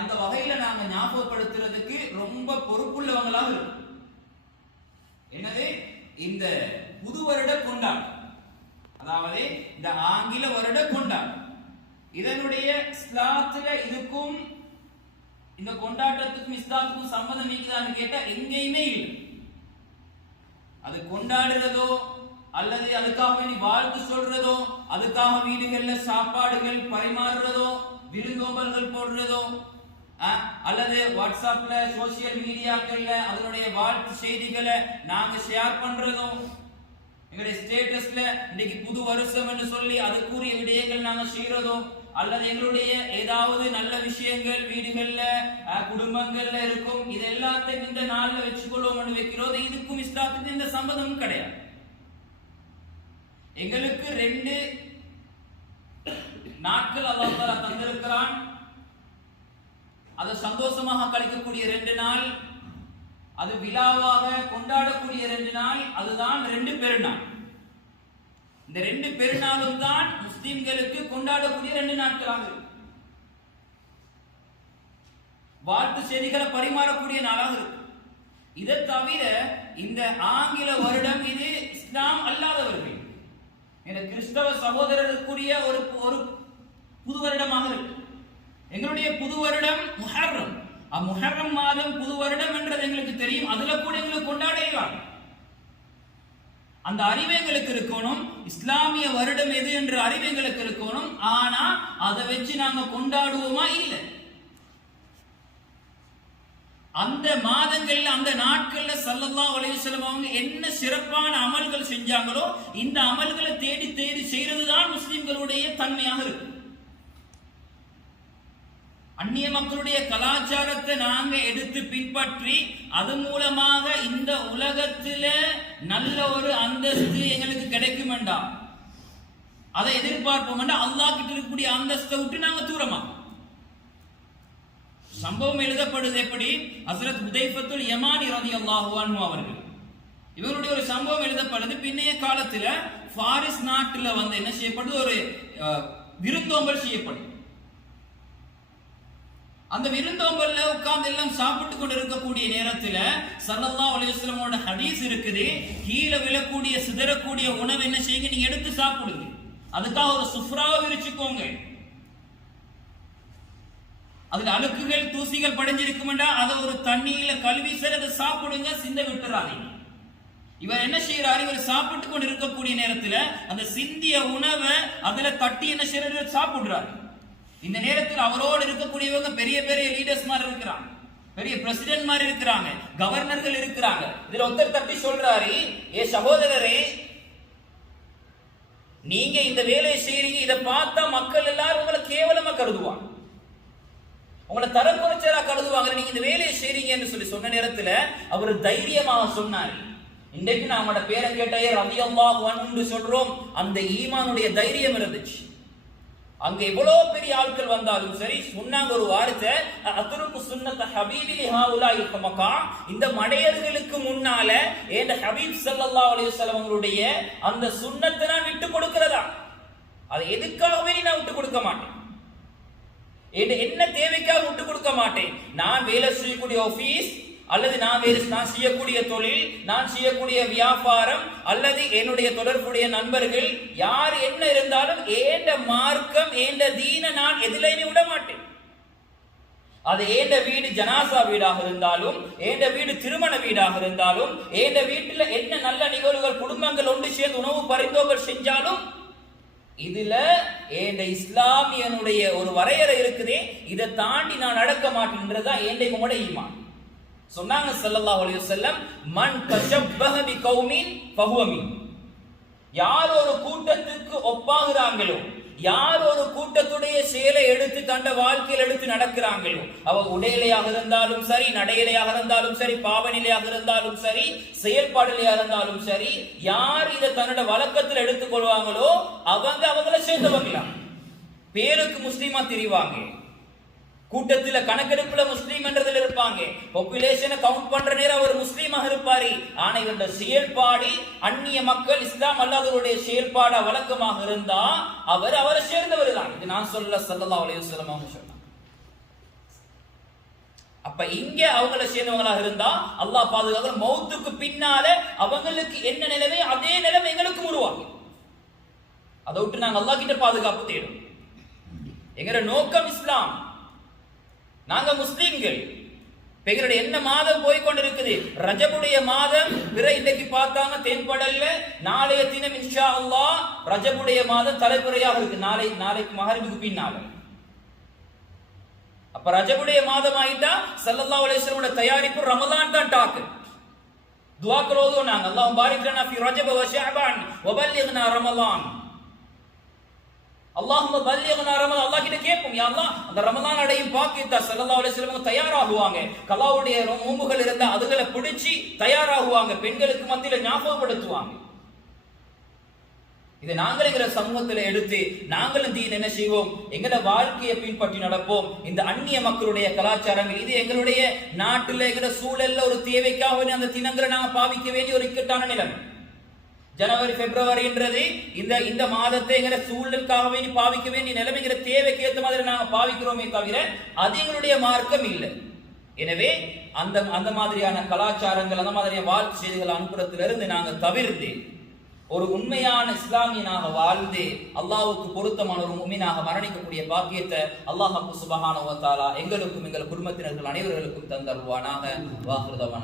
அந்த வகையில நாங்க ஞாபகப்படுத்துறதுக்கு ரொம்ப பொறுப்புள்ளவங்களாக இருக்கும் என்னது? இந்த புது வருட கொண்டாட்டம். அதாவது இந்த ஆங்கில வருட கொண்டாட்டம். இதனுடைய இஸ்லாத்துல இதுக்கும் இந்த கொண்டாட்டத்துக்கும் இஸ்லாத்துக்கும் சம்மதம் நீக்குதான்னு கேட்டா எங்கேயுமே இல்லை. அது கொண்டாடுறதோ அல்லது அதுக்காக வேண்டி வாழ்த்து சொல்றதோ அதுக்காக வீடுகள்ல சாப்பாடுகள் பரிமாறுறதோ விருந்தோம்பல்கள் போடுறதோ அல்லது வாட்ஸ்அப்ல சோசியல் மீடியாக்கள்ல அதனுடைய வாழ்த்து செய்திகளை நாங்க ஷேர் பண்றதும் எங்களுடைய ஸ்டேட்டஸ்ல இன்னைக்கு புது வருஷம் என்று சொல்லி அதுக்குரிய விடயங்கள் நாங்க செய்யறதும் அல்லது எங்களுடைய ஏதாவது நல்ல விஷயங்கள் வீடுகள்ல குடும்பங்கள்ல இருக்கும் இது எல்லாத்தையும் இந்த நாள்ல வச்சுக்கொள்வோம் வைக்கிறோம். இதுக்கும் இஸ்லாத்துக்கும் இந்த சம்மதமும் கிடையாது. எங்களுக்கு ரெண்டு நாட்கள் அல்லாஹ் தந்திருக்கிறான். அதை சந்தோஷமாக கழிக்கக்கூடிய ரெண்டு நாள் அது விழாவாக கொண்டாடக்கூடிய ரெண்டு நாள் அதுதான் ரெண்டு பெருநாள். இந்த ரெண்டு பெருநாளும் தான் முஸ்லிம்களுக்கு கொண்டாடக்கூடிய ரெண்டு நாட்களாக இருக்கு. வாழ்த்து செய்திகளை பரிமாறக்கூடிய நாளாக இருக்கு. இதை தவிர இந்த ஆங்கில வருடம் இது இஸ்லாம் அல்லாதவர்கள் இந்த கிறிஸ்தவ சகோதரருக்குரிய ஒரு ஒரு புது வருடமாக இருக்கு. எங்களுடைய புது வருடம் முஹர்ரம். அம்முஹர்ரம் மாதம் புது வருடம் என்றது எங்களுக்கு தெரியும். அதுல கூட எங்களுக்கு கொண்டாடுகிறார். அந்த அறிவு எங்களுக்கு இருக்கணும். இஸ்லாமிய வருடம் எது என்ற அறிவு எங்களுக்கு இருக்கணும். ஆனா அதை வச்சு நாங்க கொண்டாடுவோமா? இல்லை. அந்த மாதங்கள்ல அந்த நாட்கள்ல சல்லல்லா அலைஹி வஸல்லம் அவங்க என்ன சிறப்பான அமல்கள் செஞ்சாங்களோ இந்த அமல்களை தேடி தேடி செய்யறதுதான் முஸ்லிம்களுடைய தன்மையாக இருக்கும். அந்நிய மக்களுடைய கலாச்சாரத்தை நாங்க எடுத்து பின்பற்றி அது மூலமாக இந்த உலகத்துல நல்ல ஒரு அந்தஸ்து எங்களுக்கு கிடைக்கும் வேண்டாம் அதை எதிர்பார்ப்போம் அல்லாஹ் கிட்ட இருக்கக்கூடிய அந்தஸ்தை விட்டு நாங்க தூரமா? சம்பவம் எழுதப்படுது எப்படி? ஹசரத் உதைஃபத்துல் யமானி ரதி அல்லாஹுவான் அவர்கள். இவருடைய ஒரு சம்பவம் எழுதப்படுது. பின்னைய காலத்துல பாரிஸ் நாட்டுல வந்து என்ன செய்யப்படுது ஒரு அஹ், விருந்தோம்பல் செய்யப்படுது அந்த விருந்தோம்பல்ல உட்கார்ந்து எல்லாம் சாப்பிட்டு கொண்டு இருக்கக்கூடிய நேரத்துல சல்லல்லா அலிஸ்லமோட ஹதீஸ் இருக்குது கீழே விழக்கூடிய சிதறக்கூடிய உணவு என்ன செய்யுங்க? நீங்க எடுத்து சாப்பிடுங்க. அதுக்காக ஒரு சுஃப்ராவை விரிச்சுக்கோங்க. அதுல அழுக்குகள் தூசிகள் படைஞ்சிருக்குமெண்டா அதை ஒரு தண்ணியில கழுவி சரி அதை சாப்பிடுங்க சிந்த விட்டுறாதீங்க. இவர் என்ன செய்யறாரு இவர் சாப்பிட்டு கொண்டு இருக்கக்கூடிய நேரத்துல அந்த சிந்திய உணவை அதுல தட்டி என்ன செய்யறது சாப்பிடுறாரு. இந்த நேரத்தில் அவரோடு இருக்கக்கூடியவங்க பெரிய பெரிய லீடர்ஸ் மாதிரி இருக்கிறாங்க. பெரிய பிரசிடென்ட் மாதிரி இருக்கிறாங்க. கவர்னர்கள் இருக்கிறாங்க. இதுல ஒருத்தர் தட்டி சொல்றாரு ஏ சகோதரரே நீங்க இந்த வேலையை செய்றீங்க. இதை பார்த்தா மக்கள் எல்லாரும் உங்களை கேவலமா கருதுவாங்க. உங்களை தரக்குறைச்சலா கருதுவாங்க. நீங்க இந்த வேலையை செய்றீங்கன்னு சொல்லி சொன்ன நேரத்துல அவர் தைரியமாக சொன்னார். இன்றைக்கு நான் அவனோட பேரை கேட்டாயே ரவி அல்லாஹ் சொல்றோம். அந்த ஈமானுடைய தைரியம் இருந்துச்சு. அங்க எவ்வளவு பெரிய ஆட்கள் வந்தாலும் சரி சொன்னாங்க ஒரு வார்த்தை அத்துருக்கு சுன்னத்த ஹபீபிலி ஹாவுலா இருக்கமக்கா இந்த மடையர்களுக்கு முன்னால ஏண்ட ஹபீப் சல்லா அலைஹி அவங்களுடைய அந்த சுண்ணத்தை நான் விட்டு கொடுக்கிறதா? அதை எதுக்காகவே நான் விட்டு கொடுக்க மாட்டேன்? என்ன தேவைக்காக விட்டு கொடுக்க மாட்டேன்? நான் வேலை செய்யக்கூடிய ஆபீஸ் அல்லது நான் வேறு நான் செய்யக்கூடிய தொழில் நான் செய்யக்கூடிய வியாபாரம் அல்லது என்னுடைய தொடர்புடைய நண்பர்கள் யார் என்ன இருந்தாலும் ஏண்ட மார்க்கம் ஏண்ட தீன நான் எதிலையுமே விட மாட்டேன் அது ஏண்ட வீடு ஜனாசா வீடாக இருந்தாலும் ஏண்ட வீடு திருமண வீடாக இருந்தாலும் ஏண்ட வீட்டுல என்ன நல்ல நிகழ்வுகள் குடும்பங்கள் ஒன்று சேர்ந்து உணவு பரிந்தோம்பல் செஞ்சாலும் இதுல ஏண்ட இஸ்லாமியனுடைய ஒரு வரையறை இருக்குதே இதை தாண்டி நான் நடக்க மாட்டேன்றதா ஏண்டை உங்களோட ஈமான். சொன்னாங்க ஸல்லல்லாஹு அலைஹி வஸல்லம் மன் தஷப்பஹ பி கௌமின் ஃபஹுவ மின். யார் ஒரு கூட்டத்துக்கு ஒப்பாகிறாங்களோ யார் ஒரு கூட்டத்துடைய செயலை எடுத்து தண்ட வாழ்க்கையில் எடுத்து நடக்கிறாங்களோ அவ உடையிலையாக இருந்தாலும் சரி நடையிலையாக இருந்தாலும் சரி பாவநிலையாக இருந்தாலும் சரி செயல்பாடுலையாக இருந்தாலும் சரி யார் இதை தன்னோட வழக்கத்தில் எடுத்துக்கொள்வாங்களோ அவங்க அவங்கள சேர்ந்தவங்களா பேருக்கு முஸ்லீமா தெரிவாங்க. கூட்டத்துல கணக்கெடுப்புல முஸ்லீம் என்றதுல இருப்பாங்க. பாப்புலேஷனை கவுண்ட் பண்ற நேரம் அவர் முஸ்லீமாக இருப்பாரு. ஆனா இவருடைய செயல்பாடு அந்நிய மக்கள் இஸ்லாம் அல்லாதவருடைய செயல்பாடா வழக்கமாக இருந்தா அவர் அவரை சேர்ந்தவர் தான் இது நான் சொல்ல சல்லா அலைஹி வஸல்லம் சொன்னாங்க. அப்ப இங்க அவங்கள சேர்ந்தவங்களாக இருந்தா அல்லாஹ் பாதுகாக்க மௌத்துக்கு பின்னால அவங்களுக்கு என்ன நிலைமை? அதே நிலைமை எங்களுக்கும் உருவாகும். அதை விட்டு நாங்க அல்லாஹ் கிட்ட பாதுகாப்பு தேடும். எங்கட நோக்கம் இஸ்லாம். நாங்க முஸ்லீம்கள். இப்ப எங்களுடைய என்ன மாதம் போய் கொண்டிருக்குது ரஜபுடைய மாதம். பிற இன்றைக்கு பார்த்தாங்க தென்படல்ல. நாளைய தினம் இன்ஷா அல்லாஹ் ரஜபுடைய மாதம் தலைமுறையாக இருக்கு நாளை நாளைக்கு மகரிபுக்கு பின்னால. அப்ப ரஜபுடைய மாதம் ஆகிட்டா சல்லல்லா அலிஸ்லமோட தயாரிப்பு ரமலான் தான் டாக்கு. துஆக்கள் நாங்க. அல்லாஹ் பாரிக் ஃபி ரஜப வ ஷஅபான் ரமலான். அல்லாஹும்ம பல்லிக்னா ரமலான் அல்லாஹ் கிட்ட கேட்போம் யா அல்லாஹ் அந்த ரமலான் அடையும் பாக்கியத்தா ஸல்லல்லாஹு அலைஹி வஸல்லம் தயாராகுவாங்க. கலாவுடைய நோம்புகள் இருந்தா அதுகளை பிடிச்சி தயாராகுவாங்க. பெண்களுக்கு மத்தியில ஞாபகப்படுத்துவாங்க. இதை நாங்கள் எங்கிற சமூகத்தில் எடுத்து நாங்களும் தீன் என்ன செய்வோம்? எங்கட வாழ்க்கையை பின்பற்றி நடப்போம். இந்த அந்நிய மக்களுடைய கலாச்சாரங்கள் இது எங்களுடைய நாட்டில் எங்கட சூழல்ல ஒரு தேவைக்காக அந்த தினங்களை நாங்க பாவிக்க வேண்டிய ஒரு இக்கட்டான நிலைமை. ஜனவரி பிப்ரவரின்றது இந்த இந்த மாதத்தை எங்கிற நீ வேண்டி பாவிக்க வேண்டிய நிலைமைங்கிற தேவைக்கு ஏற்ற மாதிரி நாங்கள் பாவிக்கிறோமே தவிர அது எங்களுடைய மார்க்கம் இல்லை. எனவே அந்த அந்த மாதிரியான கலாச்சாரங்கள் அந்த மாதிரியான வாழ்த்து செய்திகள் அனுப்புறத்திலிருந்து நாங்க தவிர்த்து ஒரு உண்மையான இஸ்லாமியனாக வாழ்ந்து அல்லாவுக்கு பொருத்தமான ஒரு உண்மையாக மரணிக்கக்கூடிய பாக்கியத்தை அல்லாஹ் சுபஹானஹு வ எங்களுக்கும் எங்கள் குடும்பத்தினர்கள் அனைவர்களுக்கும் தந்தருவானாக வாஹிருதவான